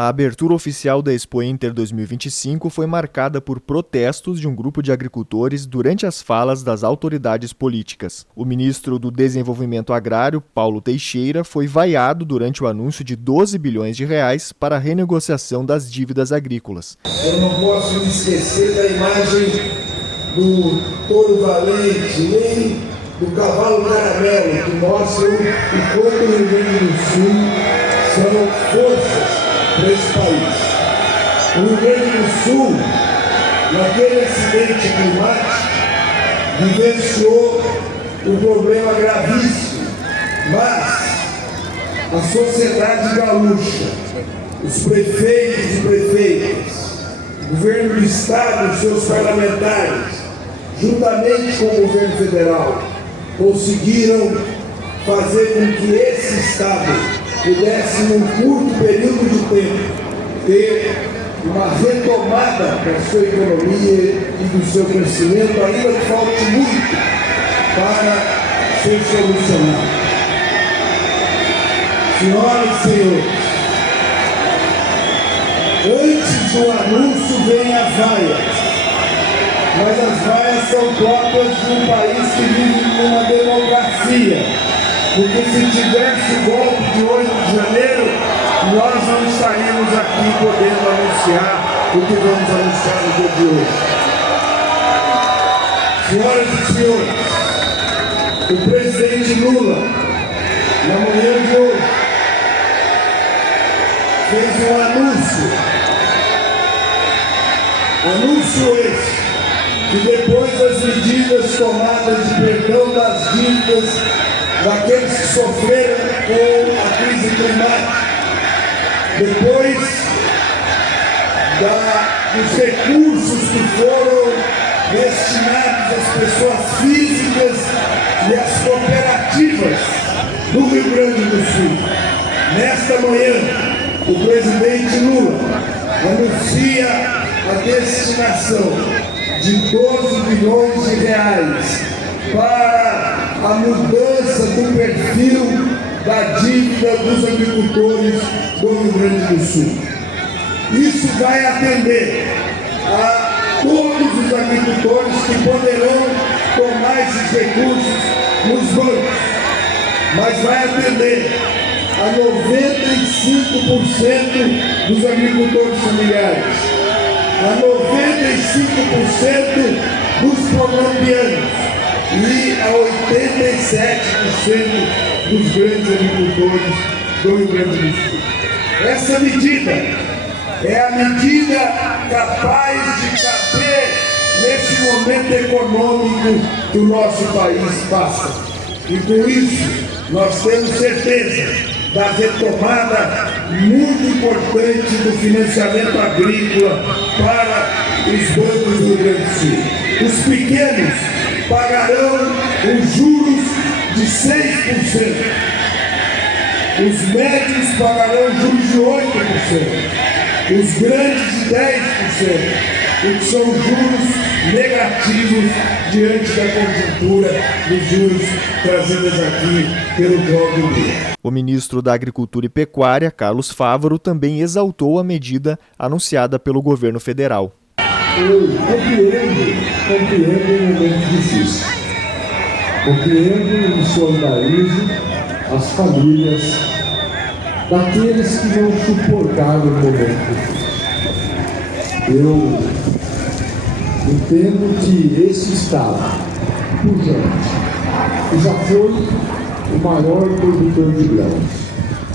A abertura oficial da Expo Inter 2025 foi marcada por protestos de um grupo de agricultores durante as falas das autoridades políticas. O ministro do Desenvolvimento Agrário, Paulo Teixeira, foi vaiado durante o anúncio de 12 bilhões de reais para a renegociação das dívidas agrícolas. Eu não posso me esquecer da imagem do touro valente, nem do cavalo caramelo, que mostram o quanto o Rio Grande do Sul são forças para esse país. O Rio Grande do Sul, naquele acidente climático, vivenciou um problema gravíssimo, mas a sociedade gaúcha, os prefeitos e prefeitas, o governo do estado e seus parlamentares, juntamente com o governo federal, conseguiram fazer com que esse estado pudesse, num curto período de tempo, ter uma retomada da sua economia e do seu crescimento, ainda que falte muito para ser solucionado. Senhoras e senhores, antes do anúncio vem as vaias, mas as vaias são próprias de um país que vive numa democracia. Porque se tivesse o golpe de 8 de janeiro, nós não estaríamos aqui podendo anunciar o que vamos anunciar no dia de hoje. Senhoras e senhores, o presidente Lula, na manhã de hoje, fez um anúncio esse, que depois das medidas tomadas de perdão das dívidas daqueles que sofreram com a crise climática, depois dos recursos que foram destinados às pessoas físicas e às cooperativas do Rio Grande do Sul. Nesta manhã, o presidente Lula anuncia a destinação de 12 bilhões de reais para a mudança do perfil da dívida dos agricultores do Rio Grande do Sul. Isso vai atender a todos os agricultores que poderão tomar esses recursos nos bancos, mas vai atender a 95% dos agricultores familiares, a 95% dos colombianos e a 87% dos grandes agricultores do Rio Grande do Sul. Essa medida é a medida capaz de caber nesse momento econômico que o nosso país passa. E com isso, nós temos certeza da retomada muito importante do financiamento agrícola para os bancos do Rio Grande do Sul. Os pequenos pagarão os juros de 6%. Os médios pagarão juros de 8%. Os grandes de 10%. O que são juros negativos diante da conjuntura dos juros trazidos aqui pelo próprio governo. O ministro da Agricultura e Pecuária, Carlos Fávaro, também exaltou a medida anunciada pelo governo federal. Eu compreendo um momento difícil. Compreendo e me solidarizo as famílias daqueles que não suportaram o momento difícil. Eu entendo que esse estado, pujante, que já foi o maior produtor de grãos,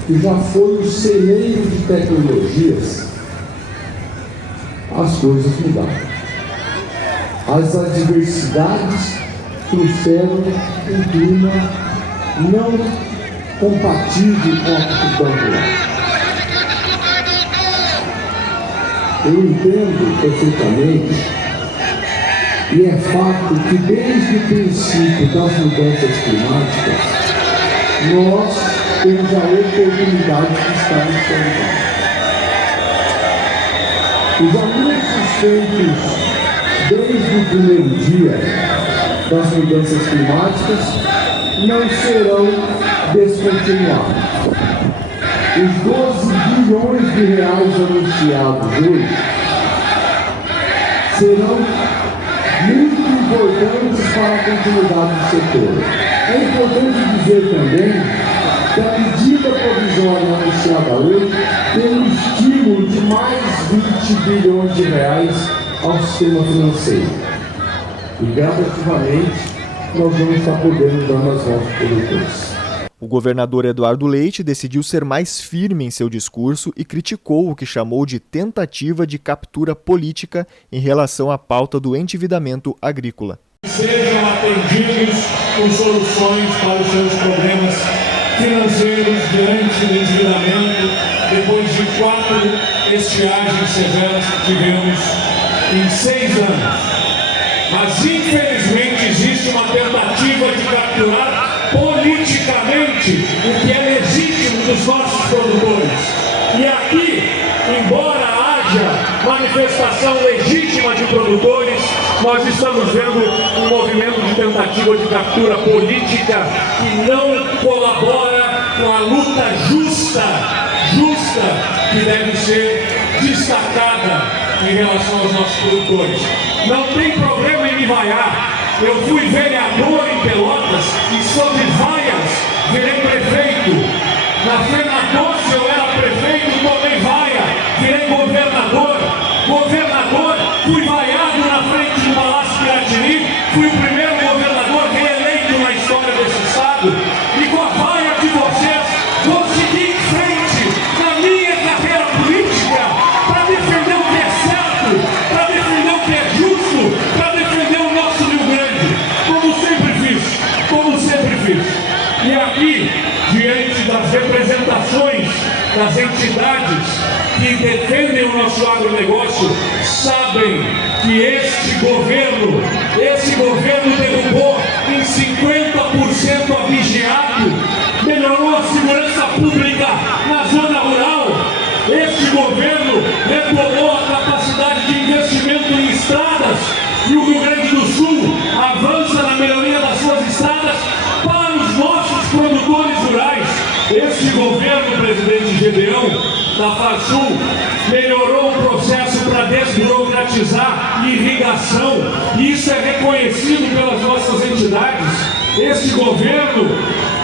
que já foi o celeiro de tecnologias, as coisas mudaram. As adversidades trouxeram um clima não compatível com a cultura rural. Eu entendo perfeitamente, e é fato que desde o princípio das mudanças climáticas, nós temos a oportunidade de estar em solidário. Os anúncios feitos desde o primeiro dia das mudanças climáticas não serão descontinuados. os 12 bilhões de reais anunciados hoje serão muito importantes para a continuidade do setor. É importante dizer também que a medida provisória anunciada hoje tem um estímulo de mais 20 bilhões de reais ao sistema financeiro. E gradativamente nós vamos estar podendo dar nas mãos dos produtores. O governador Eduardo Leite decidiu ser mais firme em seu discurso e criticou o que chamou de tentativa de captura política em relação à pauta do endividamento agrícola. Sejam atendidos com soluções para os seus problemas financeiros diante do endividamento, depois de 4 estiagens severas que tivemos em 6 anos. Mas, infelizmente, existe uma tentativa de capturar politicamente o que é legítimo dos nossos produtores. E aqui, embora haja manifestação legítima de produtores, nós estamos vendo um movimento de tentativa de captura política que não colabora com a luta justa que deve ser destacada em relação aos nossos produtores. Não tem problema em me vaiar. Eu fui vereador em Pelotas e sobre vaias virei prefeito. Na Fena Doce eu era prefeito, tomei vaia, virei governador. Governador, fui vaiado na frente do Palácio Piratini, fui o primeiro governador reeleito na história desse estado. E com a vaia de vocês, consegui em frente na minha carreira política para defender o que é certo, para defender o que é justo, para defender o nosso Rio Grande, como sempre fiz. E aqui, diante das representações das entidades que defendem o nosso agronegócio, sabem que este governo derrubou em 50% a vigiado, melhorou a segurança pública na zona rural. Este governo retomou a capacidade de investimento em estradas e o Rio Grande do Sul avança na melhoria das suas estradas para os nossos produtores rurais. Este governo, presidente Gedeão, da Farsul, melhorou o processo para desburocratizar irrigação, e isso é reconhecido pelas nossas entidades. Este governo,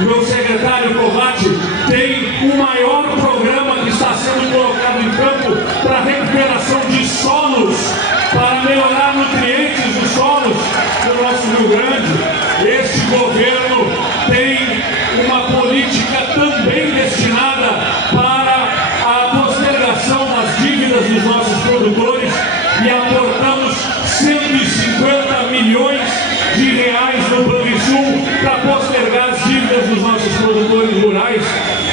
meu secretário Covatti, tem o maior programa que está sendo colocado em campo para recuperação de solos, para melhorar nutrientes dos solos do nosso Rio Grande. Este governo tem uma política também destinada para a postergação das dívidas dos nossos produtores e aportamos 150 milhões de reais no Banrisul para postergar as dívidas dos nossos produtores rurais.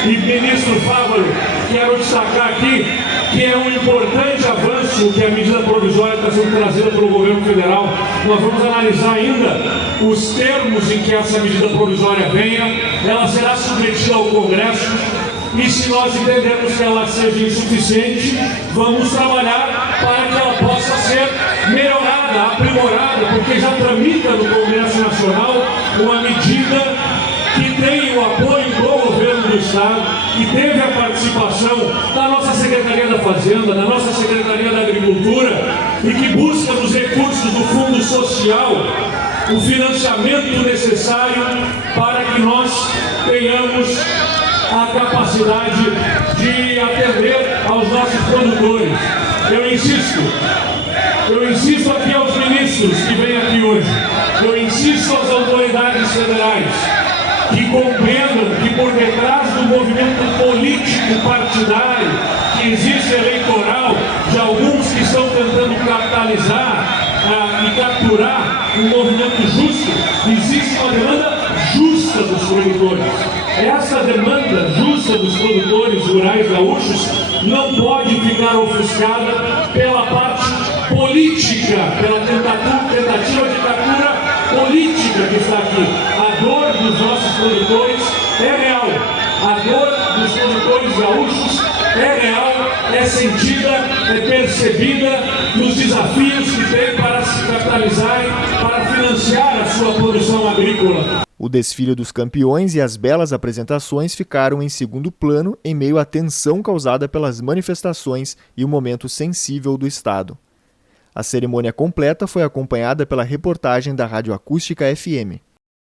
E, ministro Fávaro, quero destacar aqui que é um importante avanço que a medida provisória está sendo trazida pelo governo federal. Nós vamos analisar ainda os termos em que essa medida provisória venha. Ela será submetida ao Congresso e, se nós entendermos que ela seja insuficiente, vamos trabalhar para que ela possa ser melhorada, aprimorada, porque já tramita no Congresso Nacional uma medida que tem o apoio do governo do Estado e teve a participação da nossa Secretaria da Fazenda, da nossa Secretaria da Agricultura, e que busca nos recursos do Fundo Social o financiamento necessário para que nós tenhamos a capacidade de atender aos nossos produtores. Eu insisto aqui aos ministros que vêm aqui hoje, eu insisto às autoridades federais que compreendam que por detrás do movimento político partidário que existe eleitoral, de alguns que estão tentando capitalizar e capturar um movimento justo, existe uma demanda justa dos produtores. Essa demanda justa dos produtores rurais gaúchos não pode ficar ofuscada pela parte política, pela tentativa de captura política que está aqui. A dor dos nossos produtores é real. A dor dos produtores gaúchos é real, é sentida, é percebida nos desafios que tem para se capitalizarem, para financiar a sua produção agrícola. O O desfile dos campeões e as belas apresentações ficaram em segundo plano em meio à tensão causada pelas manifestações e o momento sensível do Estado. A cerimônia completa foi acompanhada pela reportagem da Rádio Acústica FM.